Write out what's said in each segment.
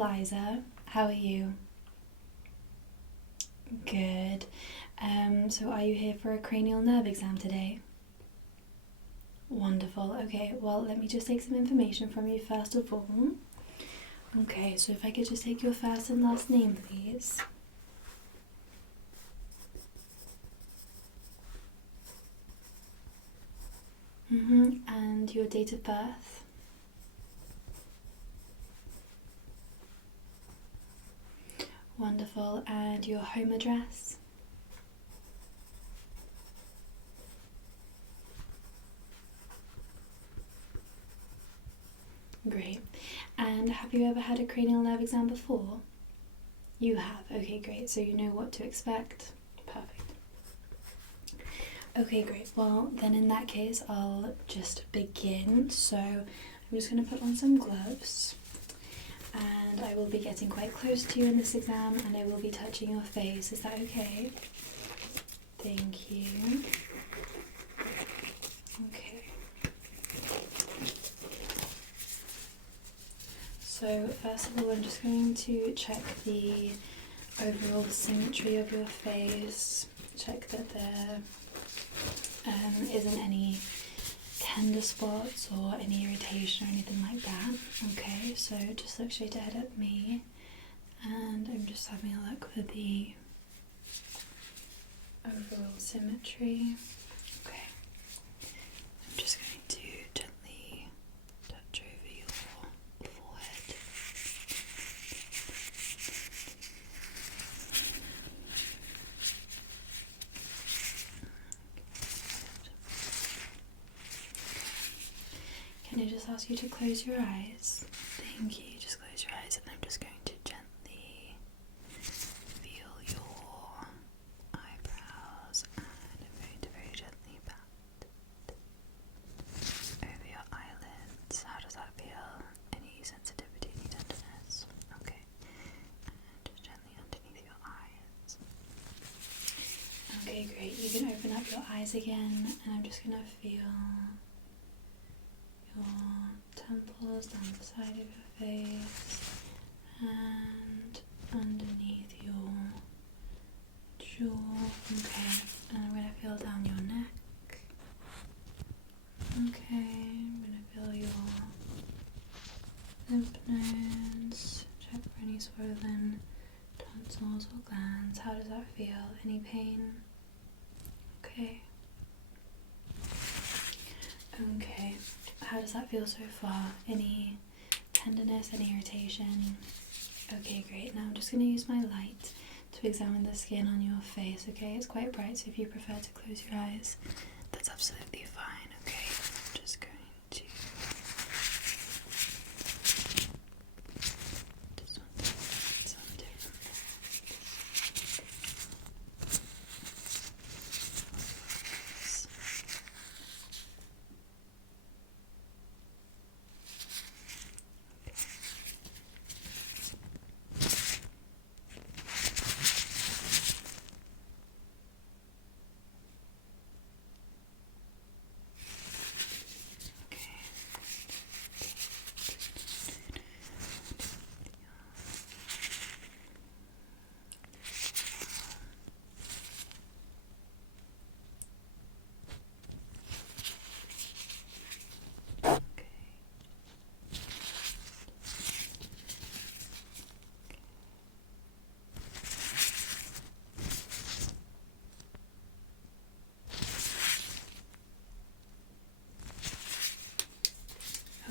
Eliza. How are you? Good. So are you here for a cranial nerve exam today? Wonderful. Okay, well, let me just take some information from you first of all. Okay, so if I could just take your first and last name, please. And your date of birth. Wonderful. And your home address. Great. And have you ever had a cranial nerve exam before? You have. Okay, great. So you know what to expect. Perfect. Okay, great. Well, then in that case, I'll just begin. So I'm just going to put on some gloves. And I will be getting quite close to you in this exam, and I will be touching your face. Is that okay? Thank you. Okay. So first of all, I'm just going to check the overall symmetry of your face. Check that there isn't any tender spots or any irritation or anything like that. Okay, so just look straight ahead at me, and I'm just having a look for the overall symmetry. Okay, I'm just going to gently touch over your forehead. Can I just ask you to close your eyes? Thank you. Just close your eyes, and I'm just going to gently feel your eyebrows, and I'm going to very gently pat over your eyelids. How does that feel? Any sensitivity, any tenderness? Okay. And just gently underneath your eyes. Okay, great. You can open up your eyes again, and I'm just going to feel your temples down the side of your face and underneath your jaw. Okay, and I'm going to feel down your neck. Okay, I'm going to feel your lymph nodes. Check for any swollen tonsils or glands. How does that feel? Any pain? Okay. Okay. How does that feel so far? Any tenderness, any irritation? Okay, great. Now I'm just going to use my light to examine the skin on your face, okay? It's quite bright, so if you prefer to close your eyes, that's absolutely fine, okay? I'm just going to... just want to get some different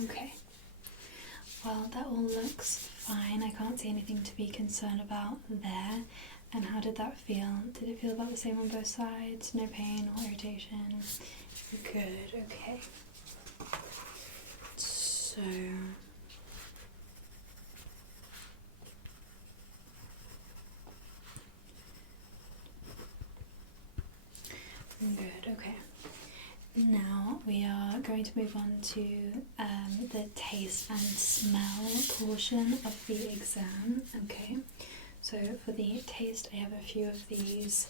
Okay, well, that all looks fine. I can't see anything to be concerned about there. And how did that feel? Did it feel about the same on both sides? No pain or irritation? Good, okay. So... good, okay. Now we are going to move on to the taste and smell portion of the exam. Okay, so for the taste I have a few of these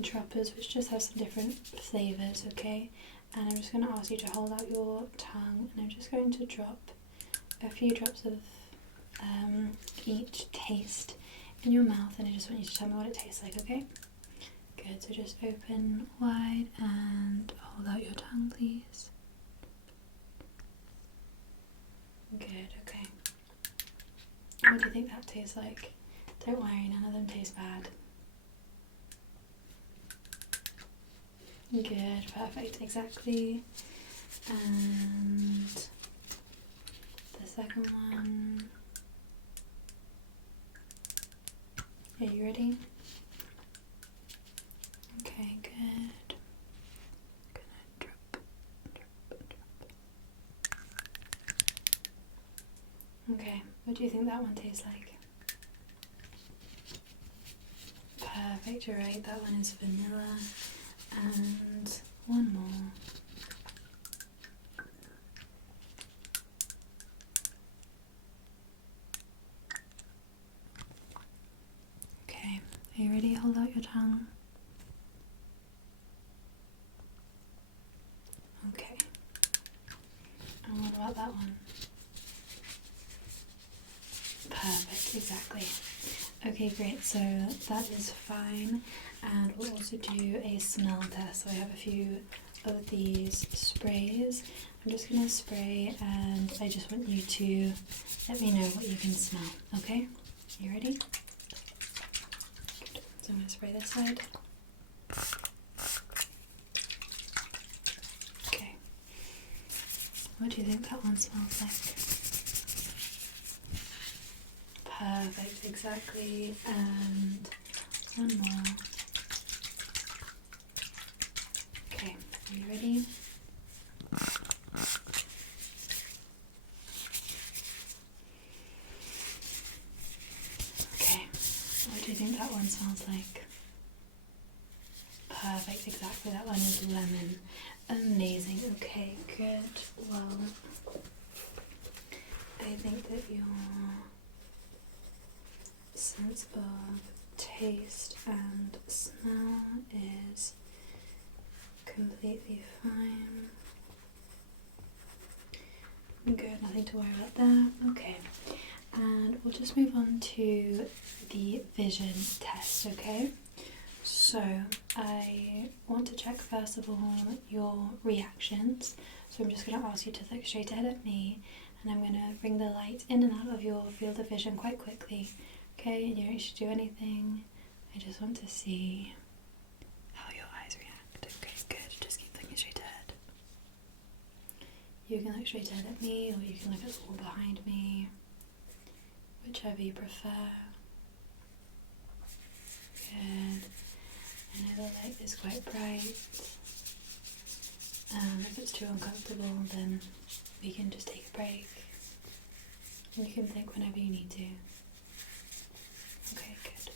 droppers which just have some different flavours, okay? And I'm just going to ask you to hold out your tongue, and I'm just going to drop a few drops of each taste in your mouth, and I just want you to tell me what it tastes like, okay? Good, so just open wide and hold out your tongue, please. Good, okay. What do you think that tastes like? Don't worry, none of them taste bad. Good, perfect, exactly. And the second one. Are you ready? Okay, good. Gonna drip. Okay, what do you think that one tastes like? Perfect, you're right, that one is vanilla. And one more. Okay, are you ready? Hold out your tongue. Okay. And what about that one? Perfect, exactly. Okay, great, so that is fine. And we'll also do a smell test. So I have a few of these sprays. I'm just going to spray, and I just want you to let me know what you can smell, okay? You ready? Good. So I'm going to spray this side. Okay. What do you think that one smells like? Perfect, exactly. And one more. Okay, are you ready? Okay, what do you think that one smells like? Perfect, exactly, that one is lemon. Amazing, okay, good. Well, I think that your sense of taste and smell is completely fine. Good, nothing to worry about there. Okay, and we'll just move on to the vision test, okay? So I want to check first of all your reactions. So I'm just going to ask you to look straight ahead at me, and I'm going to bring the light in and out of your field of vision quite quickly. Okay, you don't need to do anything. I just want to see how your eyes react. Okay, good. Just keep looking straight ahead. You can look straight ahead at me, or you can look at the wall behind me, whichever you prefer. Good. I know the light is quite bright. If it's too uncomfortable, then we can just take a break. And you can think whenever you need to. Okay, good.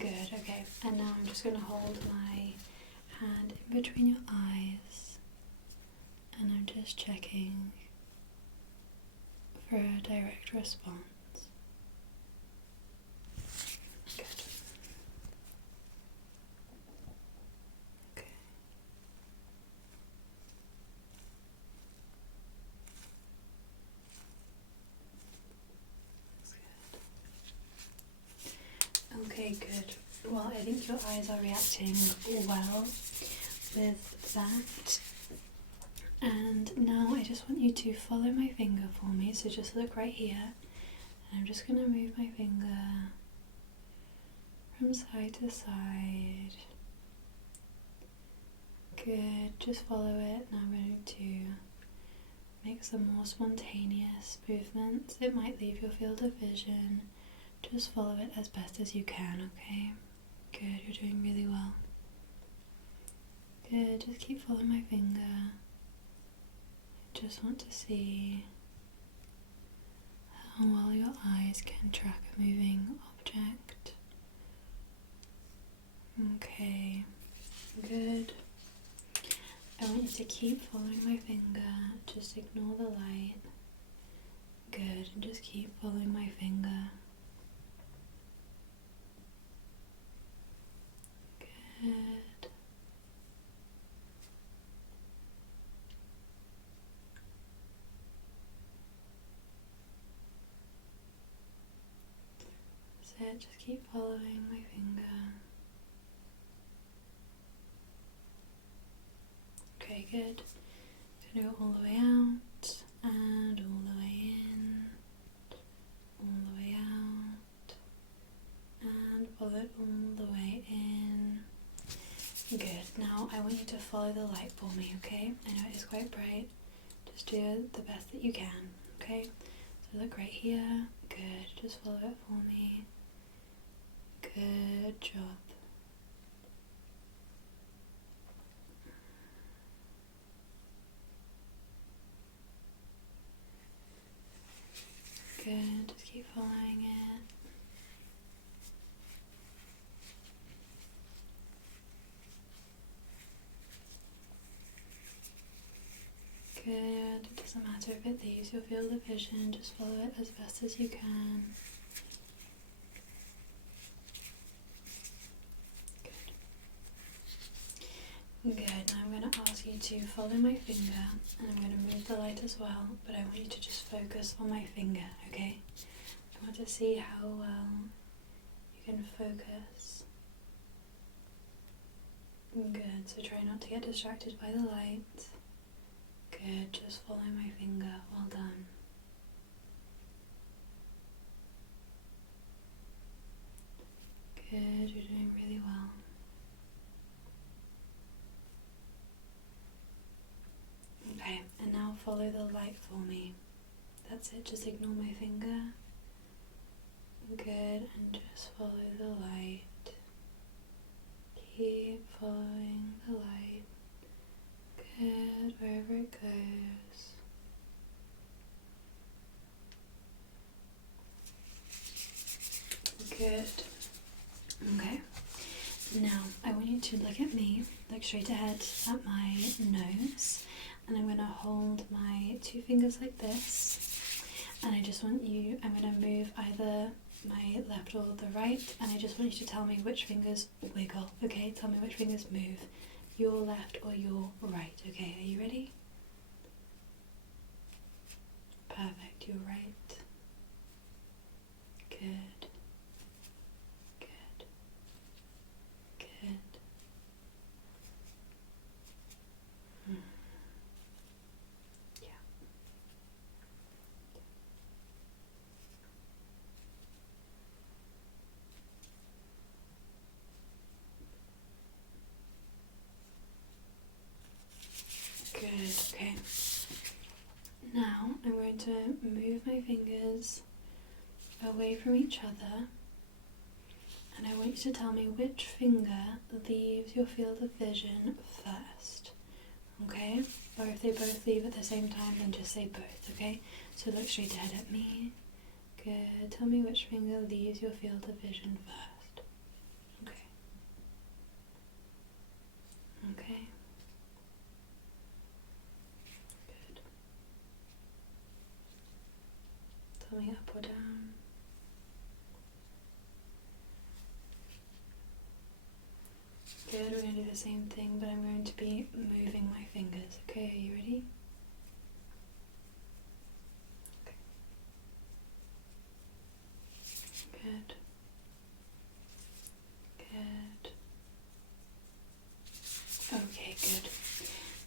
Good, okay. And now I'm just going to hold my hand in between your eyes, and I'm just checking for a direct response. Good. Okay. That's good. Okay, good. Well, I think your eyes are reacting well with that. And now I just want you to follow my finger for me. So just look right here. And I'm just going to move my finger from side to side. Good, just follow it. Now I'm going to make some more spontaneous movements. It might leave your field of vision. Just follow it as best as you can, okay? Good, you're doing really well. Good, just keep following my finger. I just want to see how well your eyes can track a moving object. Okay, good. I want you to keep following my finger, just ignore the light. Good, and just keep following my finger. Good. just keep following my finger. Okay, good. Gonna go all the way out and all the way in, all the way out, and follow it all the way in. Good. Now I want you to follow the light for me, okay? I know it is quite bright. Just do the best that you can, okay? So look right here. Good. Just follow it for me. Good job. Good. Just keep following it. Good. It doesn't matter if it leaves your field of vision, just follow it as best as you can. Good. Now I'm going to ask you to follow my finger, and I'm going to move the light as well, but I want you to just focus on my finger, okay? I want to see how well you can focus. Good. So try not to get distracted by the light. Good, just follow my finger. Well done. Good, you're doing really well. Okay, and now follow the light for me. That's it, just ignore my finger. Good, and just follow the light. Keep following the light. Good, wherever it goes. Good. Okay. Now, I want you to look at me, look straight ahead at my nose, and I'm going to hold my two fingers like this, and I just want you, I'm going to move either my left or the right, and I just want you to tell me which fingers wiggle, okay? Tell me which fingers move. Your left or your right, okay? Are you ready? Perfect, your right. Good. Good. Good. Yeah. Good, okay. Now I'm going to move my fingers away from each other, and I want you to tell me which finger leaves your field of vision first, okay? Or if they both leave at the same time, then just say both, okay? So look straight ahead at me. Good. Tell me which finger leaves your field of vision first. Okay. Okay. Good. Tell me up or down. Good, we're going to do the same thing, but I'm going to be moving my fingers. Okay, are you ready? Okay. Good. Good. Okay, good.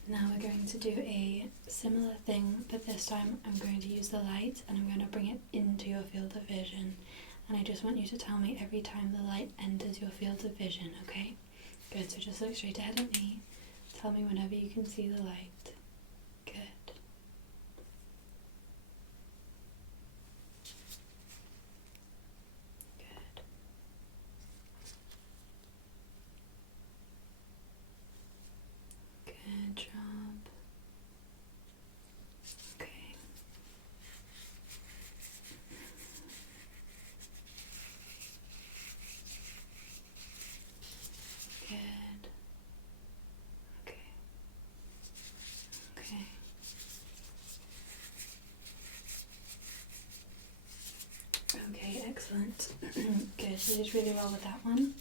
Now we're going to do a similar thing, but this time I'm going to use the light and I'm going to bring it into your field of vision. And I just want you to tell me every time the light enters your field of vision, okay? Good, so just look straight ahead at me. Tell me whenever you can see the light. Good. Good. Good job. Okay. Good. Okay. Okay. Okay, excellent. Good, you did really well with that one.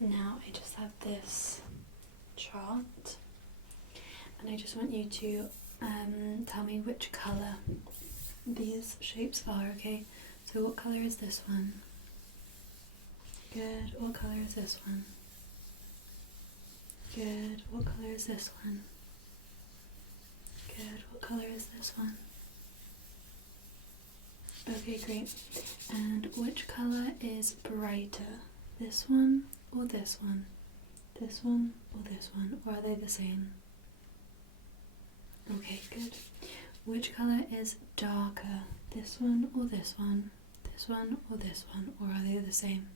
Now I just have this chart, and I just want you to tell me which colour these shapes are, okay? So what colour is this one? Good. What colour is this one? Good. What colour is this one? Good. What colour is this one? Okay, great. And which colour is brighter? This one or this one? This one or this one? Or are they the same? Okay, good. Which colour is darker? This one or this one? This one or this one? Or are they the same?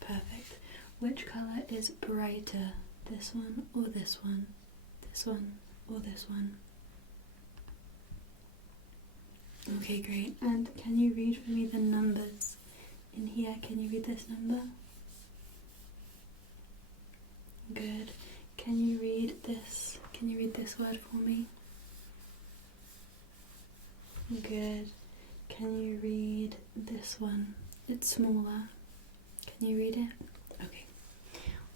Perfect. Which colour is brighter? This one or this one? This one or this one? Okay, great. And can you read for me the numbers in here? Can you read this number? Good. Can you read this? Can you read this word for me? Good. Can you read this one? It's smaller. Can you read it? Okay.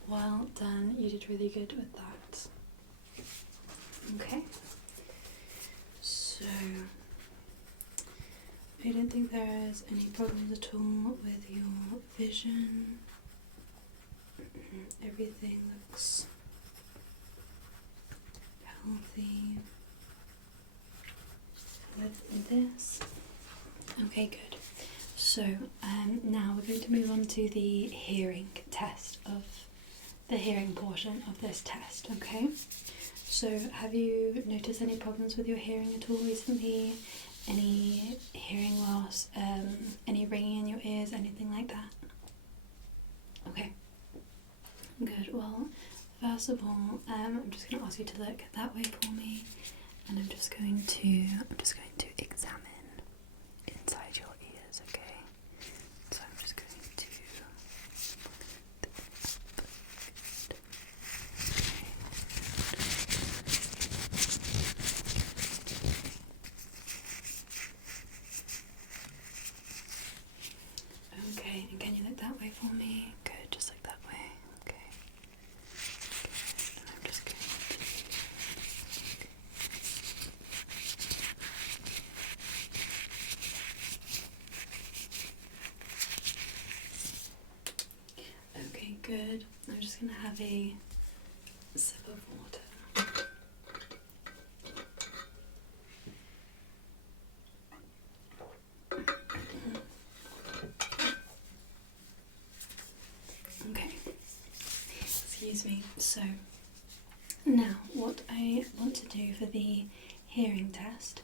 Well done. You did really good with that. Okay. So, I don't think there is any problems at all with your vision. Everything looks healthy with this. Okay, good. So now we're going to move on to the hearing test of the hearing portion of this test, okay? So have you noticed any problems with your hearing at all recently? Any hearing loss, any ringing in your ears, anything like that? Okay, good. Well, first of all, I'm just going to ask you to look that way for me, and I'm just going to examine inside your ears, okay? So I'm just going to okay, and can you look that way for me? Good, just like that way. Okay. Good. And I'm just going to okay, good. I'm just going to have a sip of water. Okay, excuse me. So now what I want to do for the hearing test,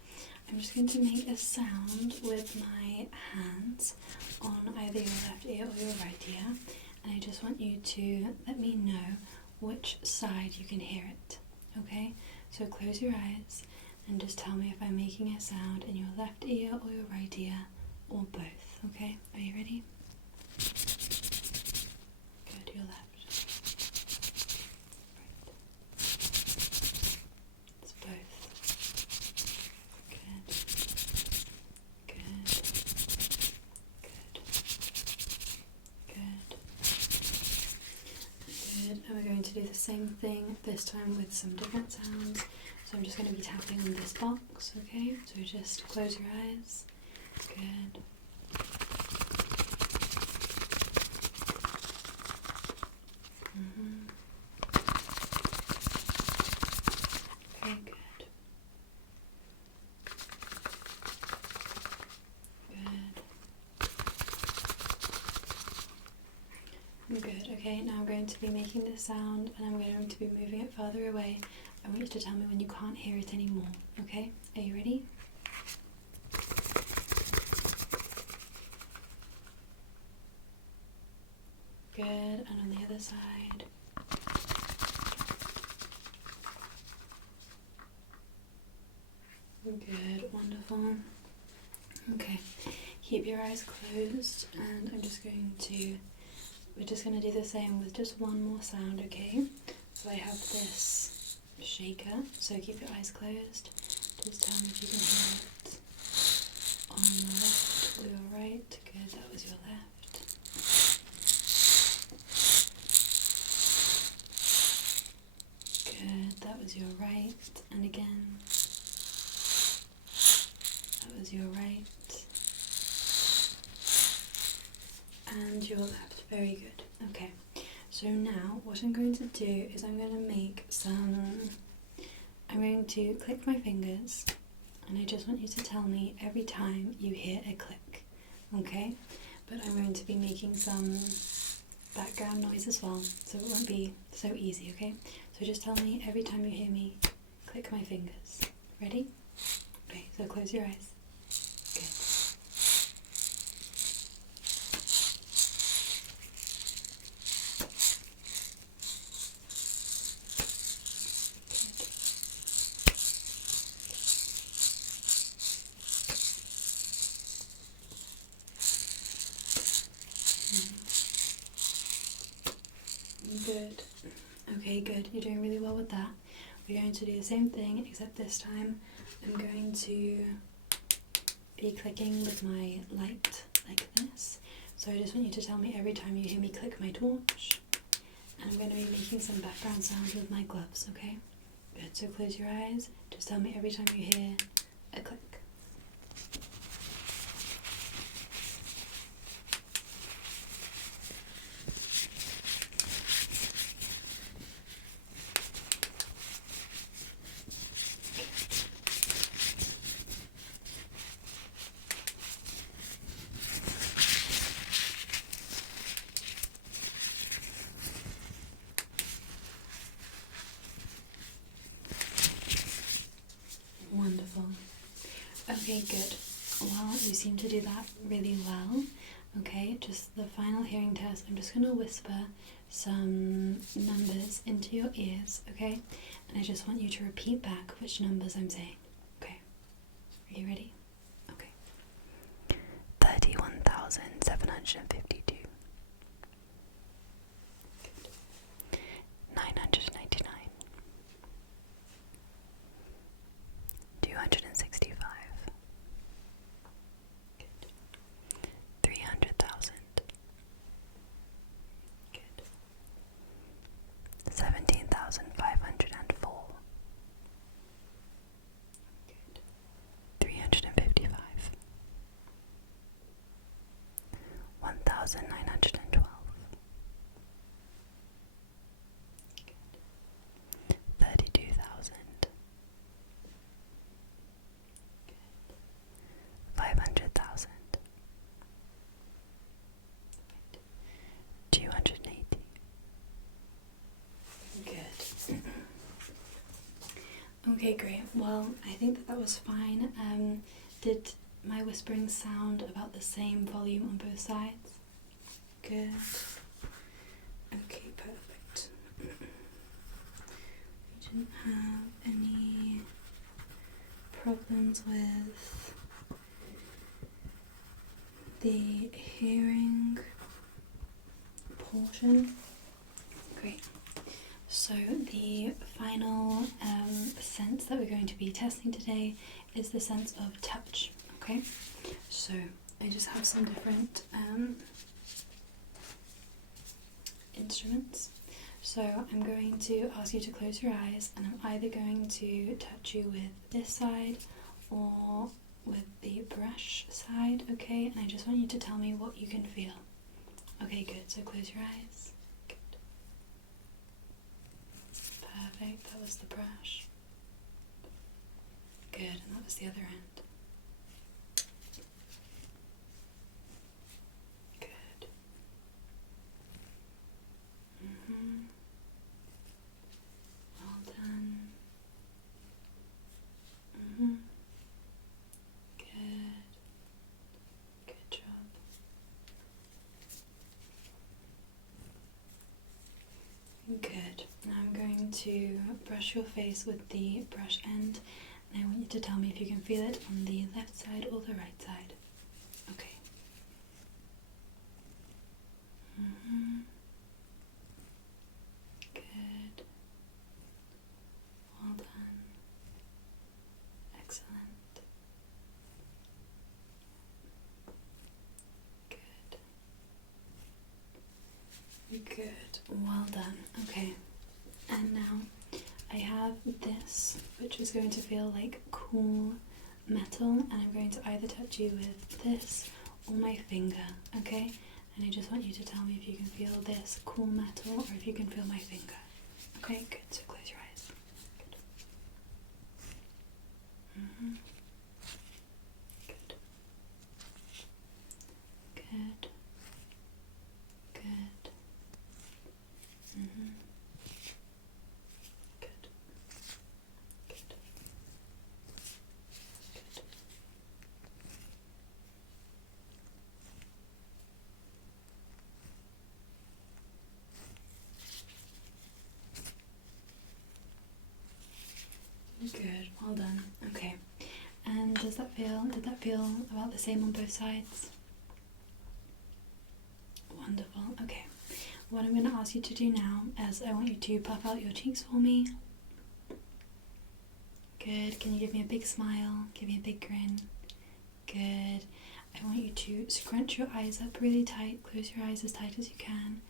I'm just going to make a sound with my hands on either your left ear or your right ear, and I just want you to let me know which side you can hear it, okay? So close your eyes and just tell me if I'm making a sound in your left ear or your right ear or both, okay? Are you ready? Good, your left. Right. It's both. Good. Good. Good. Good. Good. And we're going to do the same thing this time with some different sounds. So I'm just going to be tapping on this box, okay? So just close your eyes. Good. Okay, good. Good. Good. Okay, now I'm going to be making this sound and I'm going to be moving it further away. I want you to tell me when you can't hear it anymore, okay? Are you ready? Good, and on the other side. Good, wonderful. Okay, keep your eyes closed and we're just going to do the same with just one more sound, okay? So I have this shaker, so keep your eyes closed. Just tell me if you can hear it on your left or your right. Good, that was your left. Good, that was your right, and again. That was your right. and your left. Very good. Okay, so now what I'm going to do is I'm going to click my fingers, and I just want you to tell me every time you hear a click, okay? But I'm going to be making some background noise as well, so it won't be so easy, okay? So just tell me every time you hear me click my fingers. Ready? Okay, so close your eyes. Good. Good. Okay, good. You're doing really well with that. We're going to do the same thing, except this time I'm going to be clicking with my light like this. So I just want you to tell me every time you hear me click my torch. And I'm going to be making some background sounds with my gloves, okay? Good. So close your eyes. Just tell me every time you hear a click. Wonderful. Okay, good. Well, you seem to do that really well. Okay, just the final hearing test. I'm just going to whisper some numbers into your ears, okay? And I just want you to repeat back which numbers I'm saying. Okay. Are you ready? Okay. 31,752. 999. 265. 300,000. Good. 17,504. Good. 355. 1,912. 32,000. 500,000. 280. Good. Okay, great. Well, I think that was fine. Did my whispering sound about the same volume on both sides? Good. Okay, perfect. We didn't have any problems with the hearing portion. Great. So the final sense that we're going to be testing today is the sense of touch. Okay, so I just have some different instruments. So I'm going to ask you to close your eyes, and I'm either going to touch you with this side or with the brush side, okay? And I just want you to tell me what you can feel. Okay, good. So close your eyes. Good. Perfect. That was the brush. Good. And that was the other end. Good. Well done. Good. Good job. Good. Now I'm going to brush your face with the brush end, and I want you to tell me if you can feel it on the left side or the right side. Okay. Good. Well done. Excellent. Good. Good. Well done. Okay. And now I have this, which is going to feel like cool metal, and I'm going to either touch you with this or my finger, okay? and I just want you to tell me if you can feel this cool metal or if you can feel my finger. Okay, good. So close your eyes. Good. Good. Good. Good. Good. Good. Good, well done. Okay. And did that feel about the same on both sides? Wonderful. Okay. What I'm going to ask you to do now is I want you to puff out your cheeks for me. Good. Can you give me a big smile? Give me a big grin. Good. I want you to scrunch your eyes up really tight. Close your eyes as tight as you can.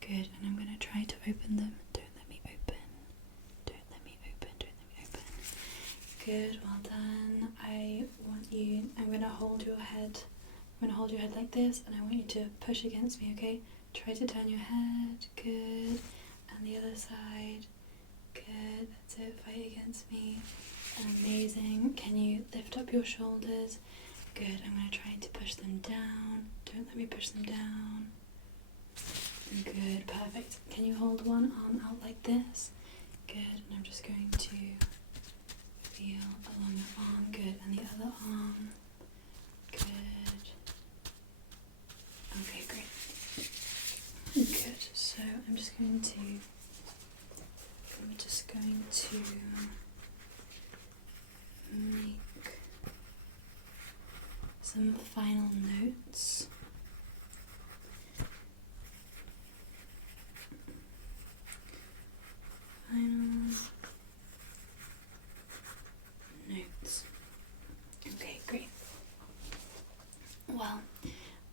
Good. And I'm going to try to open them. Don't let me open. Don't let me open. Don't let me open. Good. Well done. I'm going to hold your head. I'm going to hold your head like this, and I want you to push against me, okay? Try to turn your head. Good. And the other side. Good. That's it. Fight against me. Amazing. Can you lift up your shoulders? Good. I'm going to try to push them down. Don't let me push them down. Good. Perfect. Can you hold one arm out like this? Good. And I'm just going to feel along your arm. Good. And the other arm. Good. Okay, great. Good. So I'm just going to make some final notes. Final notes. Okay, great. Well,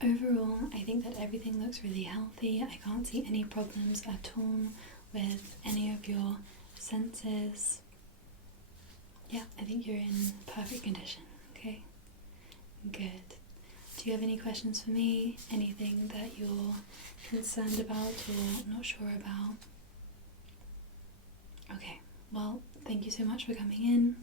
overall, I think that everything looks really healthy. I can't see any problems at all with any of your senses. Yeah, I think you're in perfect condition, okay? Good. Do you have any questions for me? Anything that you're concerned about or not sure about? Okay, well, thank you so much for coming in.